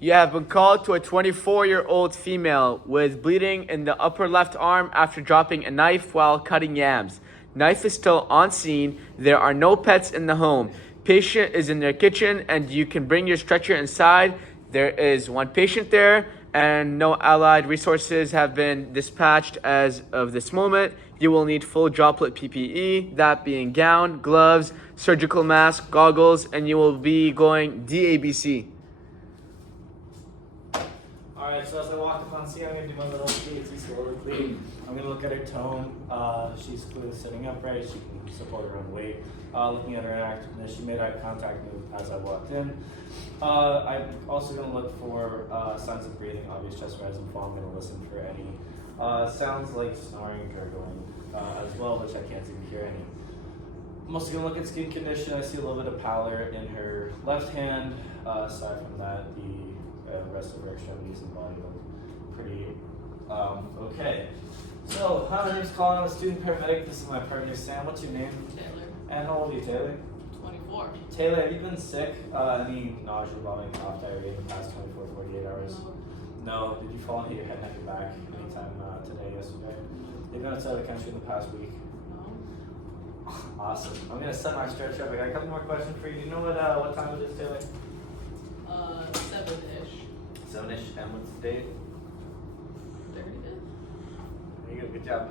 You have been called to a 24-year-old female with bleeding in the upper left arm after dropping a knife while cutting yams. Knife is still on scene. There are no pets in the home. Patient is in their kitchen and you can bring your stretcher inside. There is one patient there and no allied resources have been dispatched as of this moment. You will need full droplet PPE, that being gown, gloves, surgical mask, goggles, and you will be going DABC. Alright, so as I walk upon scene, I'm going to do my little PhD soliloquy. I'm going to look at her tone. She's clearly sitting upright. She can support her own weight. Looking at her activeness, she made eye contact with me as I walked in. I'm also going to look for signs of breathing, obvious chest rise and fall. I'm going to listen for any sounds like snoring, gurgling as well, which I can't seem to hear any. I'm also going to look at skin condition. I see a little bit of pallor in her left hand. Aside from that, the rest of her extremities and body look pretty okay. So, hi, my name's Colin. I'm a student paramedic. This is my partner, Sam. What's your name? Taylor. And how old are you, Taylor? 24. Taylor, have you been sick? Any nausea, vomiting, cough, diarrhea in the past 24, 48 hours? No. Did you fall and hit your head, neck, or back anytime today, yesterday? Have you been outside of the country in the past week? No. Awesome. I'm going to set my stretch up. I got a couple more questions for you. Do you know what time it is, Taylor? 7-ish. 7-ish. And what's the date? 30th. Very good. Good job.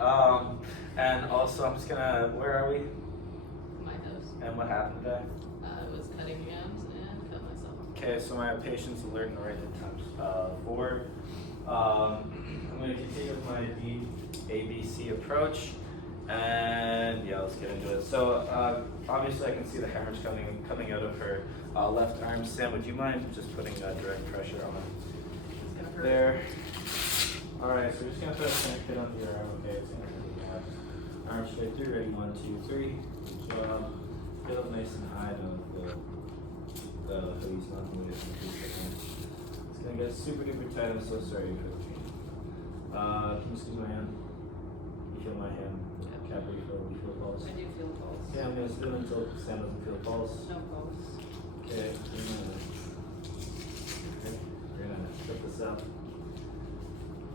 And also, I'm just going to, where are we? My house. And what happened today? I was cutting yams and cut myself. Okay, so my patient's alert and right in times 4. I'm going to continue with my ABC approach, and yeah, let's get into it. So obviously, I can see the hemorrhage coming out of her left arm. Sam, would you mind just putting direct pressure on It's gonna hurt. there? All right, so we're just gonna put a connected onto your arm. Okay, it's gonna hurt your half. Arm straight through. Ready? 1, 2, 3. Good job. Get up nice and high. Don't feel the hoodie's not moving. It's gonna get super duper tight. I'm so sorry for the pain. Can you squeeze my hand? You feel my hand? Yeah. Cap refill. Do you feel pulse? I do feel pulse. Yeah, I'm gonna spin until Sam doesn't feel pulse. No pulse. Okay, you're gonna put this up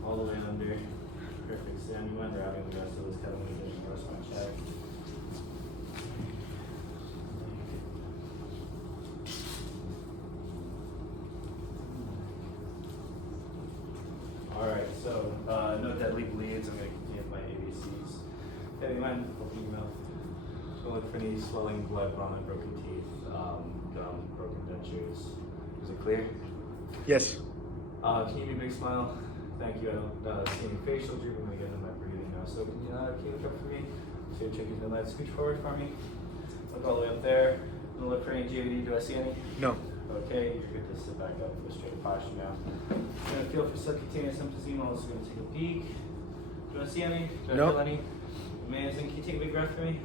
all the way under. Perfect, Sam. You mind wrapping the rest of this cut when we get the rest of my check. Alright, so no deadly bleeds. I'm gonna continue with my ABCs. Yeah, you mind opening your mouth? So look for any swelling, blood, vomit, broken teeth, gum, broken dentures. Is it clear? Yes. Can you give me a big smile? Thank you. I don't see any facial droop. I'm gonna get into my breathing now. So can you look up for me? So your check is in the light. Scooch forward for me. Look all the way up there. I'm gonna look for any GVD. Do I see any? No. Okay, you're good to sit back up for a straight posture now. I'm gonna feel for subcutaneous emphysema. I'm also gonna take a peek. Do I see any? Do I No. feel any? Amazing. Can you take a big breath for me?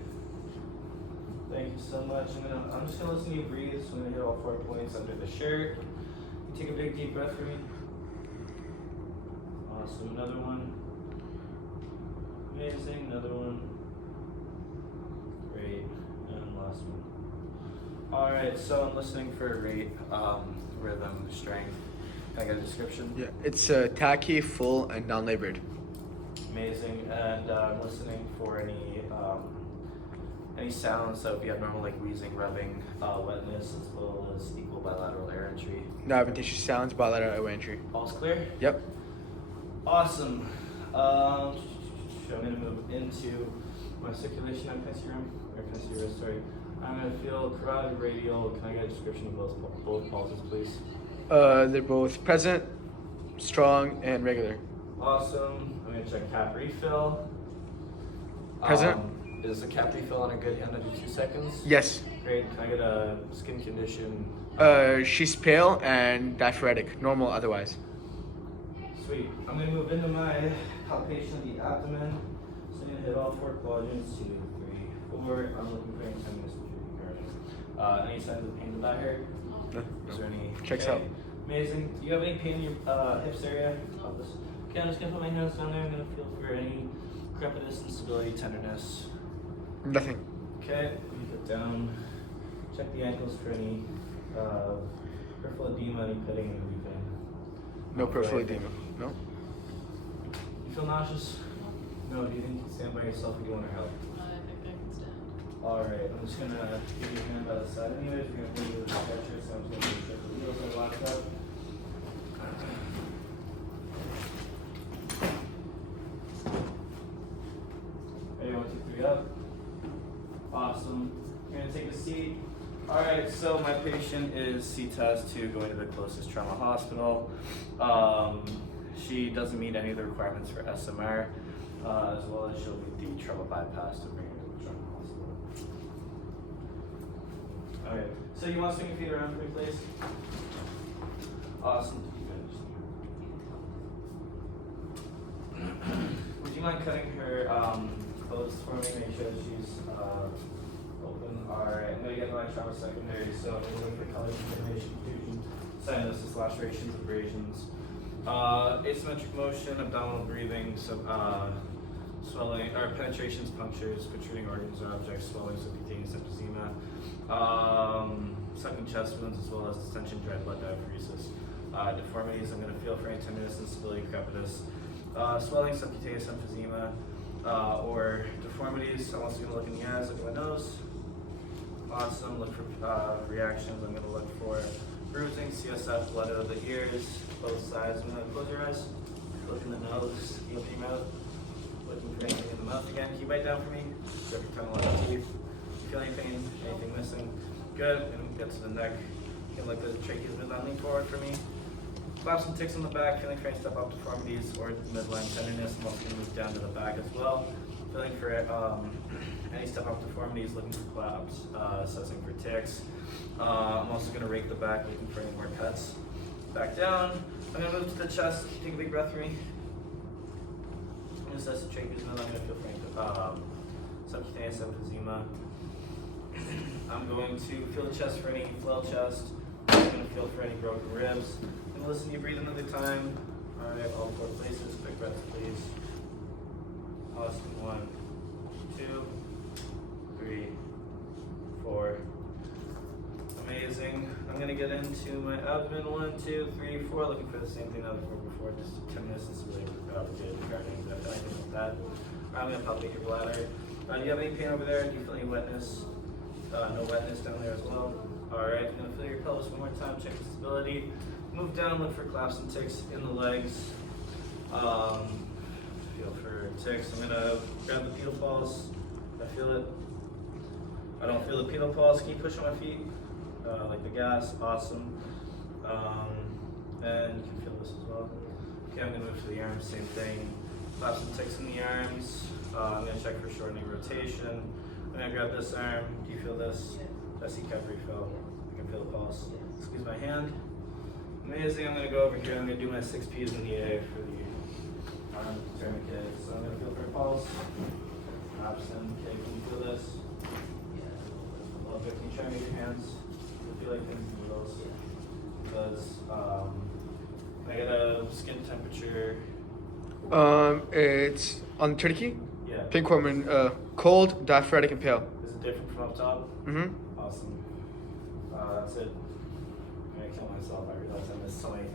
Thank you so much. I'm just gonna listen to you breathe. So I'm gonna hit all 4 points under the shirt. You take a big deep breath for me. Awesome. Another one. Amazing. Another one. Great. And last one. All right. So I'm listening for rate, rhythm, strength. Can I get a description? Yeah, it's tacky, full, and non-labored. Amazing. And I'm listening for any sounds, so if you have normal like wheezing, rubbing, wetness, as well as equal bilateral air entry. No adventitious sounds, bilateral airway entry. All's clear? Yep. Awesome. I'm going to move into my circulation. Can I see your arm? Or can I see your wrist? Sorry. I'm going to feel carotid radial. Can I get a description of both pulses, please? They're both present, strong, and regular. Awesome. I'm going to check cap refill. Present. Is the cap refill on a good hand under 2 seconds? Yes. Great. Can I get a skin condition? She's pale and diaphoretic, normal otherwise. Sweet. I'm going to move into my palpation of the abdomen. So I'm going to hit all 4 quadrants, 2, 3, 4. I'm looking for any signs of any signs of pain in the back here? No. Is there any? Checks okay. out. Amazing. Do you have any pain in your hips area? Okay, I'm just going to put my hands down there. I'm going to feel for any crepitus, instability, tenderness. Nothing. Okay, you put down. Check the ankles for any peripheral edema, any pitting, and everything. No Don't peripheral feel edema. No. You feel nauseous? No. Do you think you can stand by yourself or do you want to help? I think I can stand. Alright, I'm just gonna give you a hand by the side anyways. We're gonna put you in the stretcher, so I'm just gonna make sure the wheels are locked up. Ready, 1, 2, 3, up. Awesome. You're gonna take a seat. Alright, so my patient is C-test 2 going to the closest trauma hospital. She doesn't meet any of the requirements for SMR, as well as she'll need the trauma bypass to bring her to the trauma hospital. Alright, so you want to swing your feet around for me, please? Awesome. Would you mind cutting her clothes for me? Make sure that she's open. Alright, I'm going to get my trauma secondary, so I'm looking for color contamination, fusion, cyanosis, lacerations, abrasions. Asymmetric motion, abdominal breathing, swelling, or penetrations, punctures, protruding organs or objects, swelling, subcutaneous emphysema, sucking chest wounds, as well as distension, dry blood diaphoresis. Deformities, I'm going to feel for any tenderness, instability, crepitus, swelling, subcutaneous emphysema, or deformities. I'm also going to look in the eyes, look at my nose. Awesome, look for reactions. I'm going to look for bruising, CSF, blood out of the ears, both sides. I'm going to close your eyes, look in the nose, you open your mouth, looking for anything in the mouth again. Can you bite down for me? Grab your tongue along the teeth. You feel any pain, anything missing? Good. And get to the neck. You can look at the trachea's midline, lean forward for me. Claps and ticks on the back, feeling for any step up deformities or midline tenderness. I'm also going to move down to the back as well. Feeling for any step up deformities, looking for claps, assessing for ticks. I'm also going to rake the back, looking for any more cuts. Back down. I'm going to move to the chest. Take a big breath for me. I'm going to assess the trachea's midline. I'm going to feel for any subcutaneous emphysema. I'm going to feel the chest for any flail chest. I'm going to feel for any broken ribs. I'm going to listen to you breathe another time. Alright, all 4 places. Big breath, please. Awesome. 1, 2, 3, 4. Amazing. I'm going to get into my abdomen. 1, 2, 3, 4. Looking for the same thing that I was looking for before. Just 10 minutes. This is really good regarding anything like that. I'm going to palpate your bladder. Do you have any pain over there? Do you feel any wetness? No wetness down there as well. Alright, I'm going to feel your pelvis one more time. Check the stability. Move down, look for claps and ticks in the legs. Feel for ticks. I'm going to grab the pedal pulse. I feel it. I don't feel the pedal pulse. Can you push on my feet? Like the gas. Awesome. And you can feel this as well. Okay, I'm going to move to the arms. Same thing. Claps and ticks in the arms. I'm going to check for shortening rotation. I'm going to grab this arm. Do you feel this? I see recovery feel. I can feel the pulse. Squeeze my hand. Amazing. I'm going to go over here. I'm going to do my 6 P's in the A for the arm tourniquet. So I'm going to feel for a pulse. Absent. Okay, can you feel this? A little bit. Can you try me your hands? I feel like things move those. Because I get a skin temperature. It's on Turkey. Yeah. Pink hormone, cold, diaphoretic, and pale. Is it different from up top? Mm-hmm. Awesome. That's it. I'm gonna kill myself. I realize I missed so many things.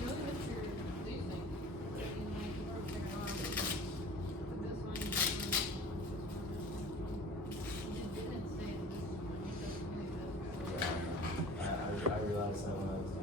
You look at your losing. I realized I want